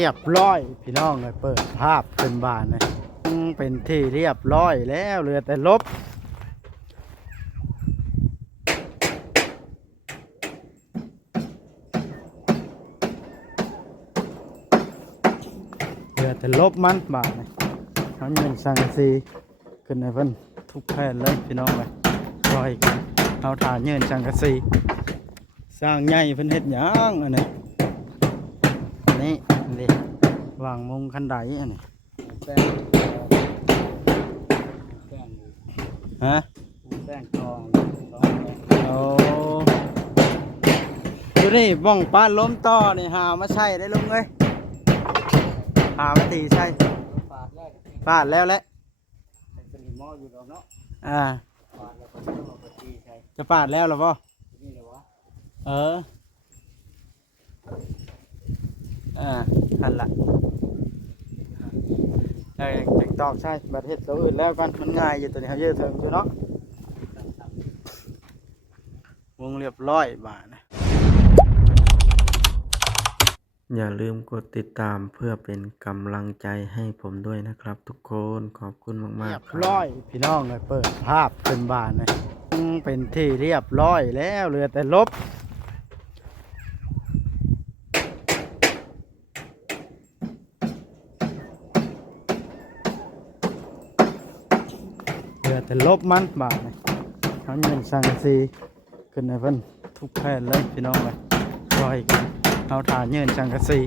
รียบร้อยพี่น้องเลยเปิดภาพเป็นบ้านเลยเป็นที่เรียบร้อยแล้วเหลือแต่ลบมันบ้านเลยเขาเงินสังกะสีขึ้นในเพิ่นทุกแผ่นเลยพี่น้องเลยร้อยกันเอาถ่านเงินสังกะสีสร้างใหญ่เพิ่นเฮ็ดหยังอันนี้นี่วางมุงคันไดอันนี้แป้งฮะแป้งทองโอ้ดูนี่บ้องป้านล้มต่อนี่หามาใช่ได้ลุงเอ้ยหามาตีใช่ปาดแล้วแหละเป็นหิมะอยู่ดอกเนาะปาดแล้วก็ต้องมาตีใช่จะปาดแล้วหรอป่นี่เลยวะทันละจังตอกใช่บัดเฮ็ดตัวอื่นแล้วกันมันง่ายอยู่ตัวนี้เขาเยอะเถิงอยู่เนาะวงเรียบร้อยบาทนะอย่าลืมกดติดตามเพื่อเป็นกำลังใจให้ผมด้วยนะครับทุกคนขอบคุณมากๆครับเรียบร้อยพี่น้องเลยเปิดภาพเป็นบ้านเลยเป็นที่เรียบร้อยแล้วเหลือแต่ลบมันบ้านเลยเขาเงินสังกะสีขึ้นในเพิ่นทุกแผ่นเลยพี่น้องเลยร้อยกันเอาถ่านเงินสังกะสี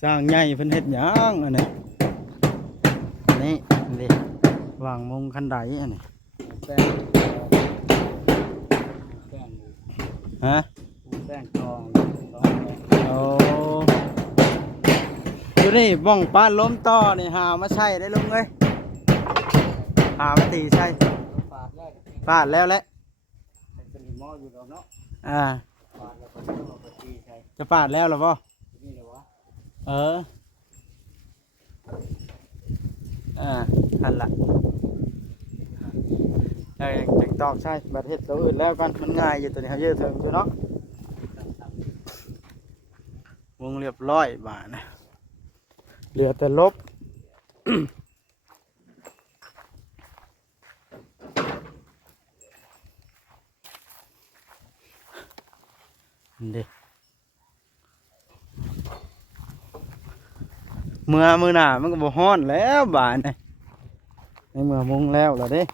สร้างใหญ่เพิ่นเฮ็ดหยังอันนี้นี่วางมุงคันไดอันนี้แป้งฮะแป้งทองโอ้ดูนี่บ้องป้านล้มต่อนี่หามาใช่ได้ลุงเอ้ยหามาตีใช่ปาดแล้วแหละเป็นหิมะอยู่ดอกเนาะปาดแล้วก็ต้องมาตีใช่จะปาดแล้วหรอป่นี่เลยวะทันละจังตอกใช่บัดเฮ็ดตัวอื่นแล้วกันมันง่ายอยู่ตัวนี้เขาเยอะเถิงอยู่เนาะวงเรียบร้อยบาทนะเหลือแต่ลบเด็กมือหนามันก็บ่ฮ้อนแล้วบาดนี่ในเมื่อมุงแล้วล่ะเด้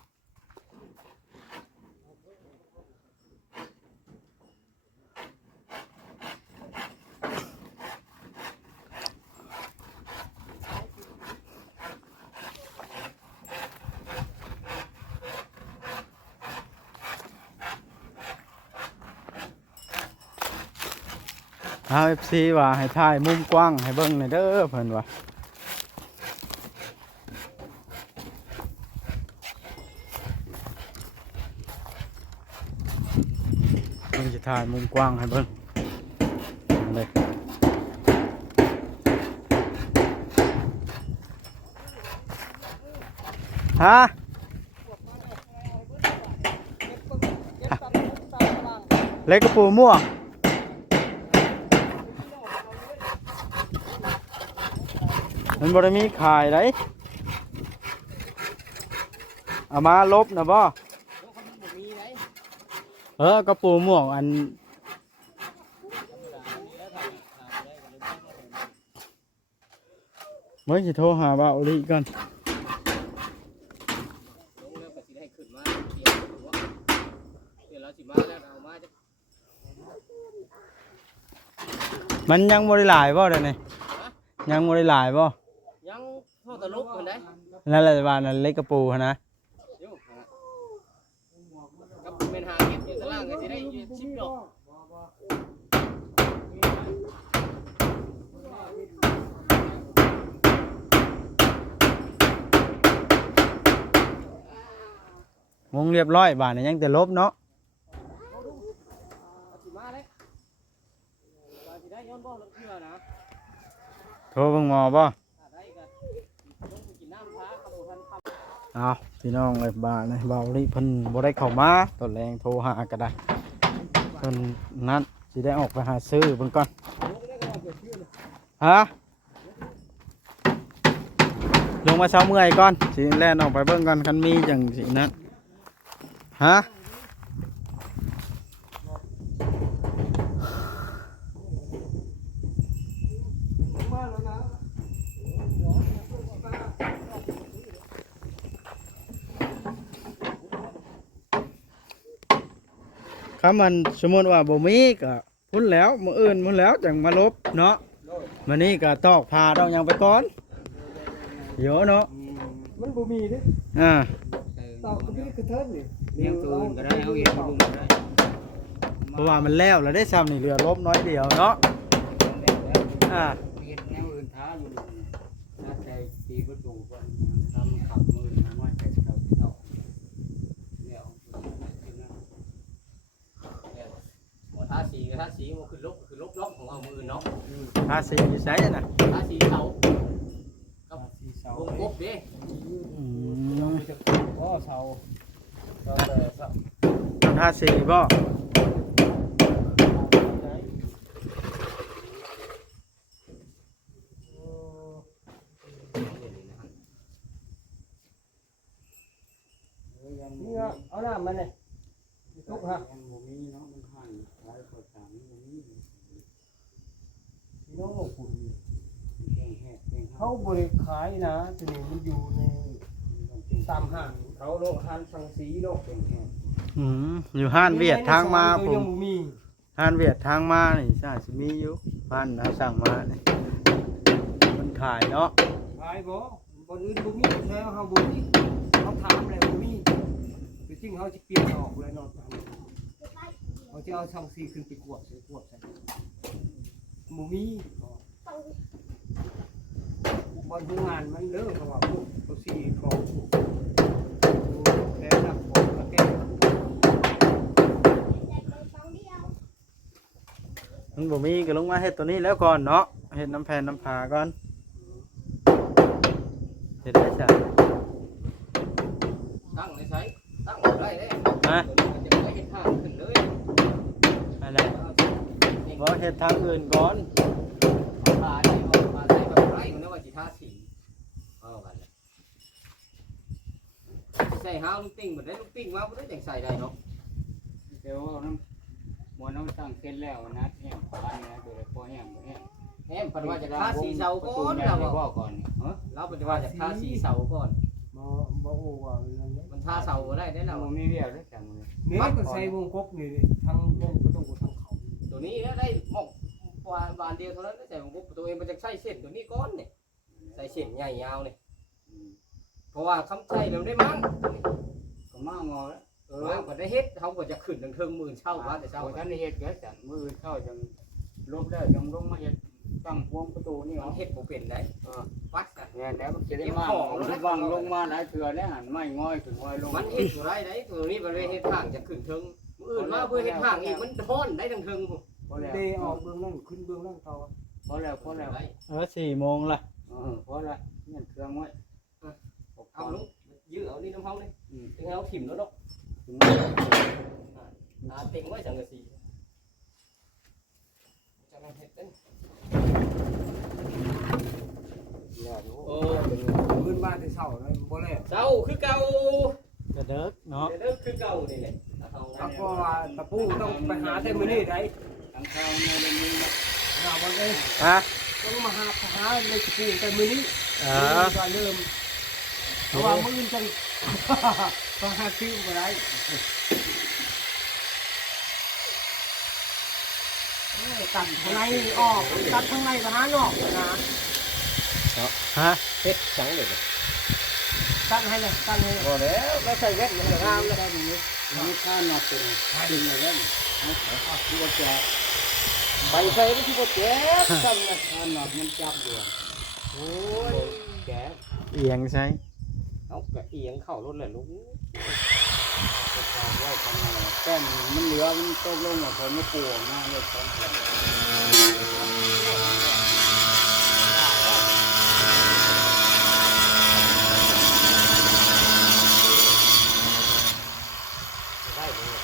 เอาFCว่าให้ถ่ายมุมกว้างให้เบิ่งหน่อยเด้อเพิ่นว่าเพิ่นจะถ่ายมุมกว้างให้เบิ่งเลยฮะเล็กกระปูม่วงมันบริมีขายได้เอามาลบนะบ่กระปูม่วงอันเมื่อจะโทรหาบ่าวลีก่อนมันยังบริหลายบ่เดี๋ยวนี้ยังบริหลายบ่ยังโทษตลกเหมือนได้นั่นแหละบ้านนั่นเล็กกระปูนะกับเป็นหาเก็บอยู่ตารางก็จะได้ชิปดอกวงเรียบร้อยบ้านนี่ยังแต่ลบเนาะโทรเบิ่งหมอบ่เอาพี่น้องเลยบ้านเลยเบาลิเพิ่นบ่ได้เข้ามาตอนแรงโทรหาก็ได้เพิ่นนั้นสิได้ออกไปหาซื้อเบิ่งก่อนฮะ ลงมาเช้าเมื่อยก่อนสิแล่นออกไปเบิ่งก่อนคันมีจังสินะฮะคำมันสมมติว่าบ่มีก็พุ่นแล้วมื้ออื่นพุ่นแล้วจังมาลบเนาะมื้อนี้ก็ตอกผ้าต้องยังไปก่อนเดี๋ยวเนาะ มันบ่มีเด้ อ่า ตอกก็มีกระเทินนี่ เลี้ยงตัวอื่นก็ได้เอาเองมาลุงก็ได้ เพราะว่ามันแล้วได้ซ้ำนี่เหลือลบน้อยเดียวเนาะอ่า เลี้ยงแนวอื่นท้าอยู่น่าใจตีประตูก่อนทำขับมือมาว่าใจเราจะต่อแล้วหมดท่าสีกับท่าสีมันคือลบล็อกของเอามือเนาะ ภาษีอยู่ไสน่ะ ท่าสีเสากับ สีเสาว งกบเด้ อืม จะก็เสาเสาแต่เสา ภาษีบ่ นี่เอาน้ำมันเลยทุกฮะ ยังบ่มีเนาะมันห่างหลายคนต่างบ่มี พี่น้องคุณ แห้งแห้งแห้ง เขาบริขายนะทีนี้มันอยู่ในตามห้างเขาโลกห้างสังสีโลก แห้งแห้ง อยู่ห้านเวียดทางมาผ ยั ม งมี ห้านเวียดทางมานี่ใช่สิมีอยู่บ้านเอาสั่งมานี่มันขายเนาะ ขายบ่บนอื่นบ่มีแถวเฮาบ่มีเขาถามแล้วบ่มีคือจริงเขาจะเปลี่ยนออกเลยเนาะเขาจะเอาสังสีขึ้นไปกวดใส่บ่มีบนโรงงานมันเด้อเขาว่าพวกเขาสีของแก้นักของก็แก้ มันบ่มีก็ลงมาเฮ็ดตัวนี้แล้วก่อนเนาะเฮ็ดน้ำแผ่นน้ำผาก่อนเฮ็ดได้จ้ะ ตั้งในไซตั้งออกได้เด้ ฮะ มันจะไม่เห็นทางขึ้นเลย อะไรบ่เฮ็ดทางอื่นก่อน ปลาได้บ่ปลาได้แบบไรมันนึกว่าสิท่าสีเอากันเลยใส่ห้าวลูกติ้งเหมือนได้ลูกติ้งมาบ่ได้จังใส่ได้เนาะ เดี๋ยวน้ำมวนน้ำตั้งเส้นแล้วนะแห้งปานนะดูเลยพอแห้งบ่แห้ง แหมปันว่าจะท่าสีเสา ประ ก่ ตู อน ใหญ่ เรา ได้บ่ อะ ก่อนนี่เออ เราปันว่าจะท่าสีเสาก่อน บ่โอ้ว่านั่นแหละ มันท่าเสาบ่ได้ได้เรา เรามีเรียกได้จังเลย เนี่ยก็ใส่วงกบนี่ทั้งวงประตูทั้งเขา ตัวนี้ได้หมอกบานเดียวเท่านั้นแต่ผมตัวเองมันจะใช้เส้นตัวนี้ก้อนเนี่ยใส่เส้นใหญ่ยาวเนี่ยเพราะว่าคำใช้แบบได้มั้ง ก็มางอแล้ว ก็ได้เฮ็ดเขาก็จะขึ้นถึงเมื่นเช่าว่าแต่ เช้า เช่า ท่านเฮ็ดเกิดจังมือเข้าจังลบแล้วจังลงมาเฮ็ดตั้งพวงประตูนี่ มัน เนาะ เฮ็ดบ่เป็นได้ปัก เนี่ยแล้วมันจะได้มาวังลงมาหลายเทื่อแล้วหันไม่ง่อยถึงง่อยลง มันเฮ็ดอยู่ไรได้ตัวนี้มันเลยเฮ็ดทางจะขึ้นถึงอื่นมาเพื่อเฮ็ดทางอีกมันท้อนได้ทั้งถึง พอแล้ว เดออกเบื้องนั่นขึ้นเบื้องนั่นต่อ พอแล้ว 4 โมงละ พอแล้วเนี่ยเครื่องไว้ เอาลูกยื้อเอานี่น้ำเฮานี่ถึงเอาถิ่มแล้วเนาะเต็งไว้จังกะสีจะมาเฮ็ดเป็นโอ้ ขึ้นบ้านที่เช่าเลยบ่แล้ว เจ้าคือเก่าก ระเดิกเนาะ เด้อคือเก่านี่แหละ ถ้าก็ว่าตะปูต้องไปหาแต่มื้อนี้ได้ ทางข้าวในเรื่องนี้ หาบ่ได้ ฮะ ต้องมาหาในตะปูแต่มื้อนี้ ก็เริ่มเพราะว่ามื้อจังต้องหาซื้อบ่ได้ตัดข้างในออกตัดข้างในก็หานอกนะ ฮะ เฮ็ดสังเลย ตัดให้เลยตัดให้ พอแล้วแล้วใส่แว่นมันงามเลย มีข้าวหนักเป็นจริงเลยที่ว่าจะ ไปใส่ก็ที่บ่เจ็บซ้ำนะ ข้าวหนักมันจับอยู่ โอ้ยแก เอียงใช่ เอากระเอียงเข้ารถเลยลุง จะตามว่าทำอะไรแป้นมันเหลือมันตกลงกับคนไม่ปวดมากเลยสองแผ่น ได้เลย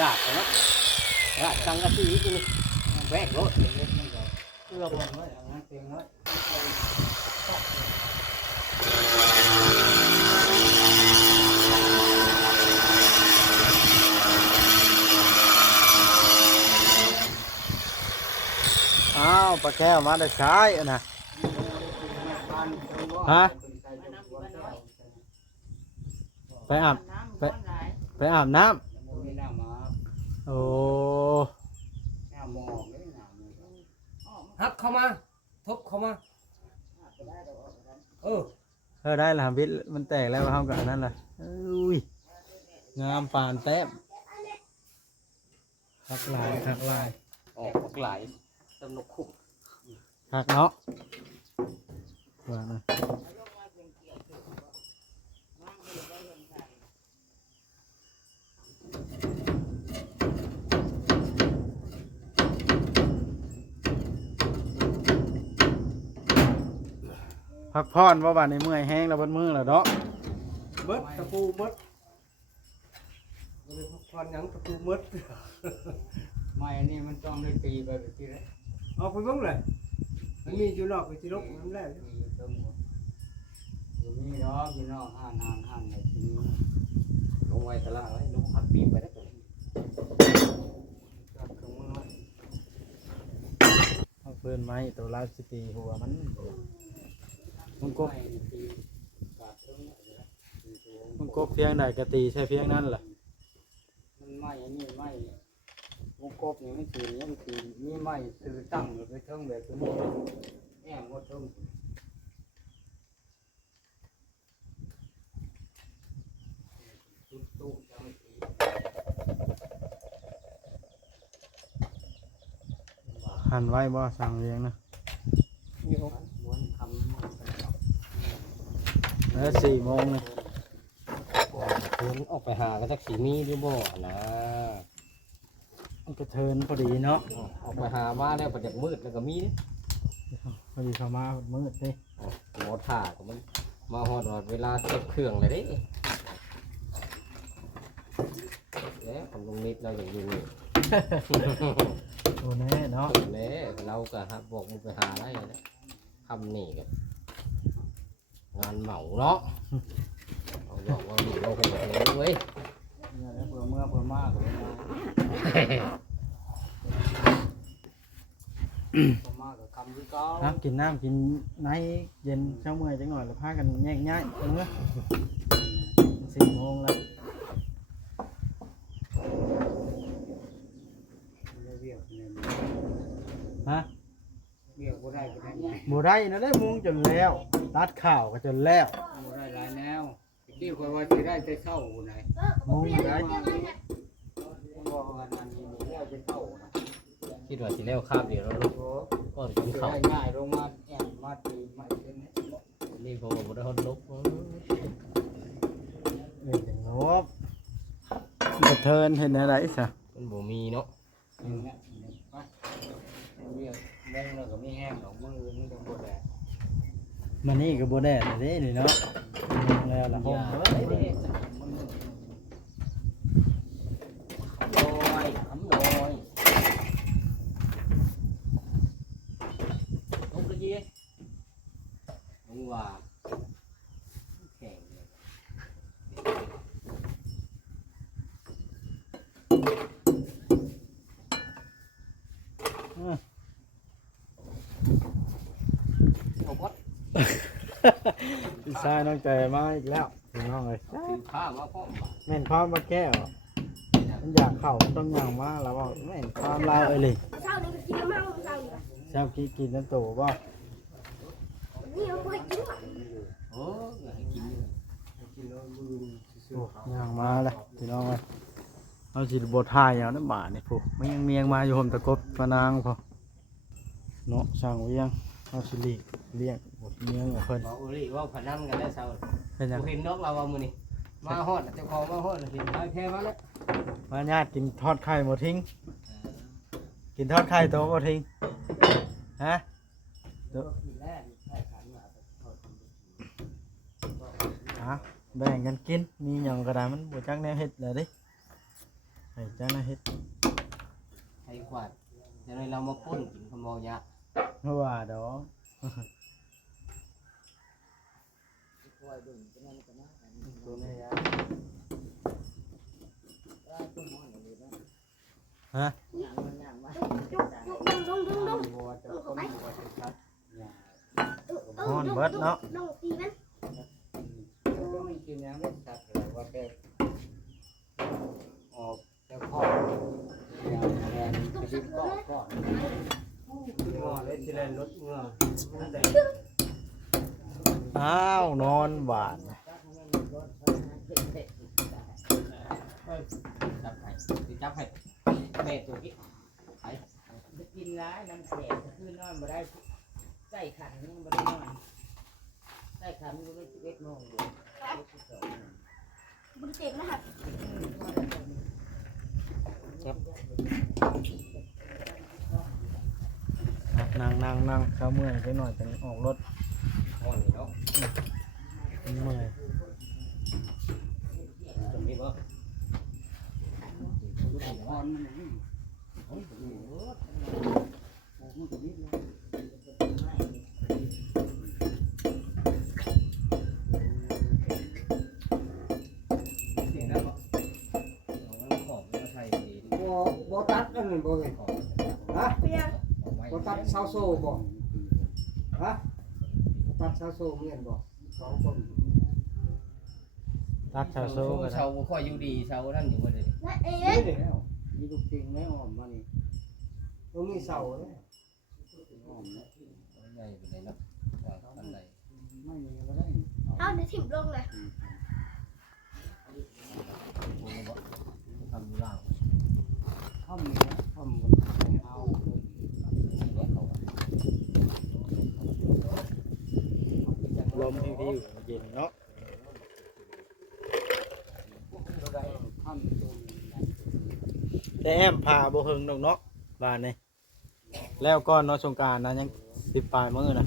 ดาดเนาะดาดสังกะสีกินแวกรถ เอื้อบ่ไว้เอางั้นเต็มไว้ อ้าวปลาแก้วมาได้ใช้อะนะฮะไปอาบไปอาบน้ มีน้ำมา ำโอ้ น้ำมองเลยน้ำเลย ฮักเข้ามาทบเข้ามาเออ ได้ละวิทย์มันแตกแล้วเขากับอันนั้นล่ะอุ้ยงามปานแต้มหักลายหักลาย ออกหลายสนุกคุ้ม หักเนาะว่านะพักผ่อนว่าวันในเมื่อยแห้งแล้วบนมือแล้วเนาะ เบิดตะปูเบิดเลยพักผ่อนหยังตะปูเบิด ไม่อันนี้มันต้องได้ตีไปแบบที่ไร เอาไปเบิ่งเลยมันมีอยู่นอกไปที่ลกน้ำแร่ ตีตรงหมดอยู่นี่เนาะพี่น้องห้านเลยทีนี้ ลงไว้ตะล่างไว้ลงพัดปีบไปได้ก่อน จับตรงมือไว้ เอาเพื่อนไม้ตัวลาสตีหัวมันมันกบ ไม่ตีกาดตรงนี้เลยตีตัว มันกบเพียงใดกะตีใช่เพียงนั้นแหละ มันไม่อันนี้ไม่วงกบนี่มันตีนี่มันตีนี่ไม่ซื้อตั้งหรือไปเทิงแบบนี้แอมก็เทิงตู้จะไม่ตี หันไว้บ่สั่งเลี้ยงนะ ม้วนทำมันเป็นแบบ แล้ว4 โมงเลย คุณออกไปหาก็สักสีมีหรือบ่นะ มันกระเทินพอดีเนาะ ออกไปหามาแล้วประจักมืดแล้วก็มีนี่ พอดีเข้ามามืดเด้ หมอถ่าก็มันมาฮอดเวลาเก็บเครื่องเลยเด้แล้วผมลงนิดเราอย่างอยู่นี่ โอ้แน่เนาะ แล้วเราก็ครับบอกมึงไปหาได้เลยทำนี่กับงานเหมาเนาะเอาบอกว่ามีเราคงจะรู้เว้ย เนี่ยแล้วเผื่อเมื่อเผื่อมากเลยนะเผื่อมากกับคำที่เก้า ครับกินน้ำกินไนเย็นเช้าเมื่อยจังหน่อยแล้วพากันแยกย้ายเมื่อ4 โมงแล้ว เรียกเนี่ย ฮะ เรียกบ่ได้ก็ได้ไง บ่ได้นะได้มุงจนแล้วตัดข่าวก็จนแล้ว บ่ได้หลายแนวที่คอยว่าจะได้แต่เศร้าไหน มุงได้ บอกว่านั่นนี่แล้วจะเศร้านะ คิดว่าสิแล้วคาบเดียวแล้วลูก โอ้ ก่อนกิน จะ ข้าว ได้ง่ายลงมาแอนมาตีมาเช่นนี้ นี่พอบ่ได้ฮอดลุก โนบกระเทินเห็นอะไรซะ มันบ่มีเนาะ เนี่ยไปเรียกแม่งแล้วก็มีแห้งของมือมันจะบ่ได้ มันนี่ก็บ่แดดเด้นี่เนาะมุงแล้วละห้อง เอ้ยเด้คำน้อยคำน้อยลุกเลยจีลุงว่าแข็งเลย เอาบด พี่ชายน้องใจมาอีกแล้วพี่น้องเอ้ย ถือผ้ามาพ่อม แม่นความมาแก้วมันอยากเข้ามันต้องย่างมาแล้วว่าแม่นความลาวเอ้ยเลย เช้านี้ก็กินแล้วมั้งเช้านี้ เช้ากินน้ำโตบ่ นี่เอาไปกินหรอ โอ้ยให้กินอยู่ โอ้ย่างมาแล้วพี่น้องเอ้ยเอาสิบ่ทายเอาน้ำบาดนี่พวกมันยังเมียงมาอยู่ห่มตะกบมานางพอเนาะช่างเวียงเอาสิลีกเลี้ยงหมดเมียงกับเพิ่น บอกอุลิว่าพนันกันได้เช้า เป็นหยัง เห็นนกเราว่ามื้อนี้มาฮอดเจ้าของมาฮอดเห็นไปแพ้มาแล้ว มาญาติกินทอดไข่หมดทิ้งกินทอดไข่โตหมดทิ้งฮะ แรกได้ขันมา แบ่งกันกินมีหยังก็ได้มันบ่จักแนวเฮ็ดเลยดิ ให้เจ้าหน้าเฮ็ด ให้ขวาดจะเลยเรามาป้นกินขโมยยะ เพราะว่าดอก ตัวนี้ยะ ฮะ ดุง บัวจะต้นบัวจะชัด ฮ้อนเบิดเนาะ น้องตีมัน ก็ไม่กินยังไม่ตัดเลยว่าแกออกจะคออย่างแรงกระดิ่งก็ งอเลยทีแรกรถเงือมันได้ อ้าวนอนหวาน จับไข่จับไข่แม่ตัวนี้ กินร้ายน้ำแข็งคือนอนบ่ได้ใส่ขันยังบ่ได้นอนใส่ขันก็ไม่11 โมงอยู่ บุญเต็มนะครับ นั่งเขาเมื่อยไปหน่อยจะออกรถ ห่อนเนาะ เมื่อย จะมีบ่ อ่อนมันนี่โอ้โหตัวนี้เลย เสียนะบ่เอาของมาใส่ดี บ่ตัดอันนั้นบ่เห็นฮะ เปียง บ่ตัดเสาโซ่บ่ฮะบ่ตัดเสาโซ่เมียนบ่สองคน ตักชาโซ่ก็ได้ เชาบ่ค่อยอยู่ดีเชานั่นอยู่บ่ได้ และเอ๊ นี่ ะ เด้ มีลูกจริงไหมอ่อนมานี่ บ่มีเสาเลย อ่อนนะ ใหญ่ปานใดเนาะว่าปานใด ไม่มีก็ได้ เอาเดี๋ยวถิ่มลงเลย บ่บ่ทำอยู่ล่าง ข้ามนะข้ามมันเอา ลมพิวๆเย็นเนาะ ข้ามตัว แต่แอมพาบ่เฮิงดอกเนาะบ้านนี่แล้วก่อนเนาะสงกรานต์นะยัง10 ปลายมื้อนะ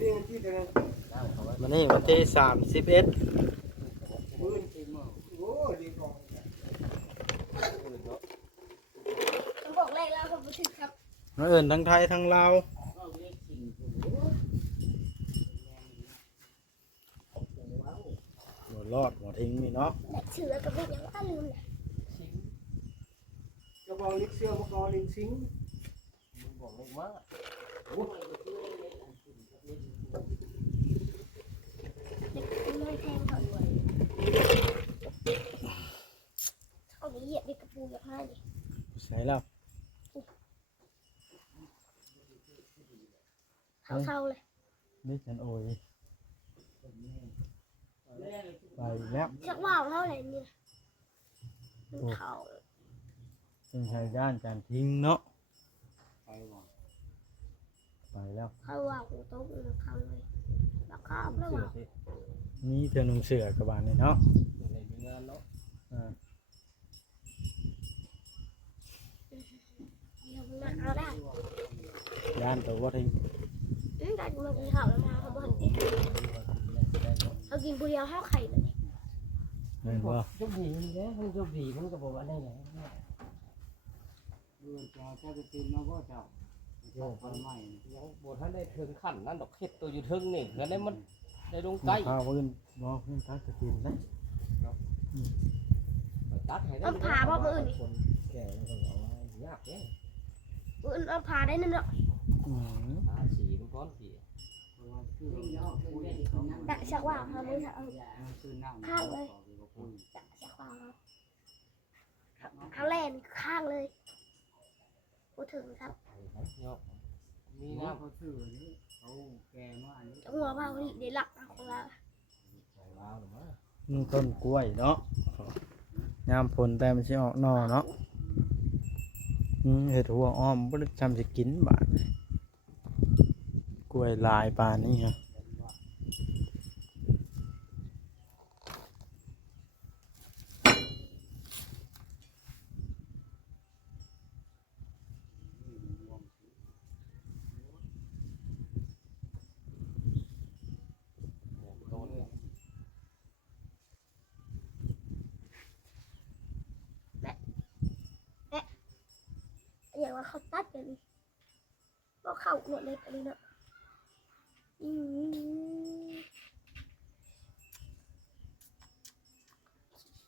นี่มันที่เดิน วันนี้วันที่31 ปืนโอ้ดีกอง ผมบอกเลขแล้วผมบันทึกครับ มาเอิ้นทั้งไทยทั้งลาวบ่รอดบ่ทิ้งนี่เนาะ และเสือกับเป็นยังก็ลืมเลย กระบอกลิกเสื้อกระบอกลิกสิง มึงบอกเลยว่า ไม่แทงเขาด้วยเอานี้เหยียบดิกระปูอย่างง่ายดิ ใส่แล้ว เท่าๆเลย นี่ฉันโอยไปแล้ว ชักว่าวเท่าไหร่เนี่ยมันเขา ซึ่งใช้ด้านการทิ้งเนาะ ไปว่ะ ไปแล้ว เขาว่าวโต๊ะมันเขาเลยแล้วก็ไม่ เสือ ว่าว สิ นี่เธอนุ่งเสือกับบ้านนี่เนาะ ในมีงานเนาะ อ่า เดี๋ยวมันเอาได้ ด้านตัวว่าทิ้ง ได้มากินข้าวแล้วมาเขาบอกกินเขากินบุเรียวห้าไข่เลย เห็นบ่ จบดีแล้วมันจบดีมันก็บอกว่าได้แล้ว เรือจะจะกินมาก็จะโยกไปใหม่ ยังบ่ทันได้ถึงขั้นนั้นดอกเฮ็ดตัวอยู่ถึงนี่แล้วได้มันได้ลงใกล้ ข้าวพื้นบ่พื้นทักจะกินนะ ตัดให้ได้ เอาผ่าบ่มือนี่ คนแก่แล้วก็เอาไว้ยากแท้ มือเอาผ่าได้นั่นเนาะ อืม ตาสีมันก้อนสี ดักชักว่าวเขาไม่เอา ซื้อน้ำ ดักชักว่าวเขาแล่นข้างเลยพูดถึงครับ เนาะมี มี น้ำ น้ำเขาซื้อนี่เขาแกมาอันนี้ หัวเบาดิเดี๋ยวหลักของเรา ใส่ลาวหรือมั้ง นี่ต้นกล้วยเนาะยามฝนแต่มันสิออกหน่อเนาะเห็ดหัวอ้อมบ่ได้จำสิกินบาดนี่กล้วยลายปานนี้ฮะ เขาตัดกันก็เข้าหมดเลยอันนี้เนาะ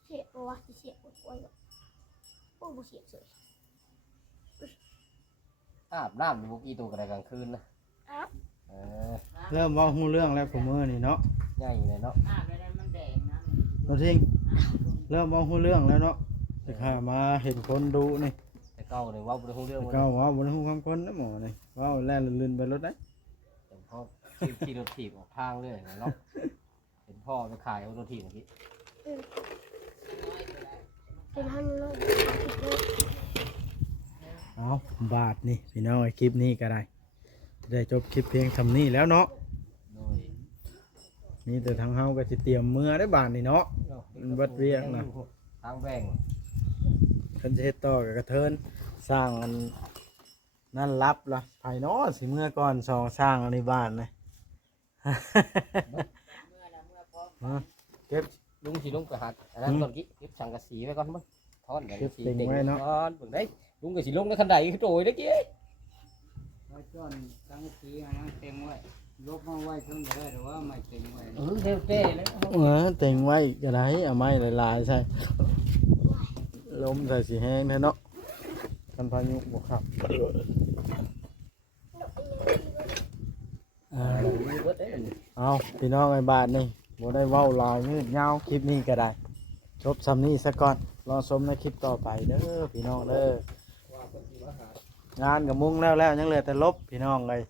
เสียบวะเสียบปวดโอ้บุเสียบเลย อาบน้ำอยู่บุกอีตัวกระไดกลางคืนนะ อ้าว เริ่มเว่าฮู้เรื่องแล้วผมมือนี่เนาะ ใหญ่เลยเนาะ อาบแล้วมันแดงนะ เราทิ้งเริ่มเว่าฮู้เรื่องแล้วเนาะจะข้ามาเห็นคนดูนี่ แต่เก่าเนี่ยว่าบ่ได้ฮู้เรื่อง แต่ มัน เก็ว่าบนฮู้ความคนนะหมอนี่เว่าแล่นลื่นๆไปรถได้ แต่พ่อขี่รถถีบออกทางเลยเนาะเห็นพ่อไปขายรถถีบเมื่อกี้ เป็นห้องเลย เอาบาทนี่พี่น้องไอ้คลิปนี้ก็ได้จะได้จบคลิปเพียงทำนี้แล้วเนาะ โดย นี่แต่ทางเฮาก็สิเตรียมเมื่อได้บาทนี่เนาะมันเบัดเวียกนะ ทางแบ่ง คันจะเฮ็ดต่อกับกระเทินสร้างอันนั่นรับล่ะภายเนาะสิเมื่อก่อนสองสร้างอันในบ้านนะ เก็บ ลุงสิลุงไปหาอันนั้นก่อนกี้เก็บสังกะสีไว้ก่อนมั้งทอนสังกะสี เก็บติ่งไว้เนาะ ทอนเบิ่งได้ลุงก็สิลงในคันใดคือโตยเด้อกี้ ไว้จ้อนตั้งทีอันนั้นเต็มไว้ลบมาไว้เพิ่งได้หรือว่าไม่เต็มไว้ เร็วเต้เลย เต็งไว้ก็ได้เอาไม้หลายๆใช่ลมใส่สีแห้งแท้เนาะกันพายุบวกครับ มีเบิดได้นี่ เอาพี่น้องไอ้บ้านนี่บ่ได้เว้าหลายยืดยาวคลิปนี้ก็ได้จบซ้ำนี้ซะก่อนรอชมในคลิปต่อไปเด้อพี่น้องเด้อ ว่าเพิ่นสิมาหา งานกับมุ้งแล้วยังเหลือแต่ลบพี่น้องเลย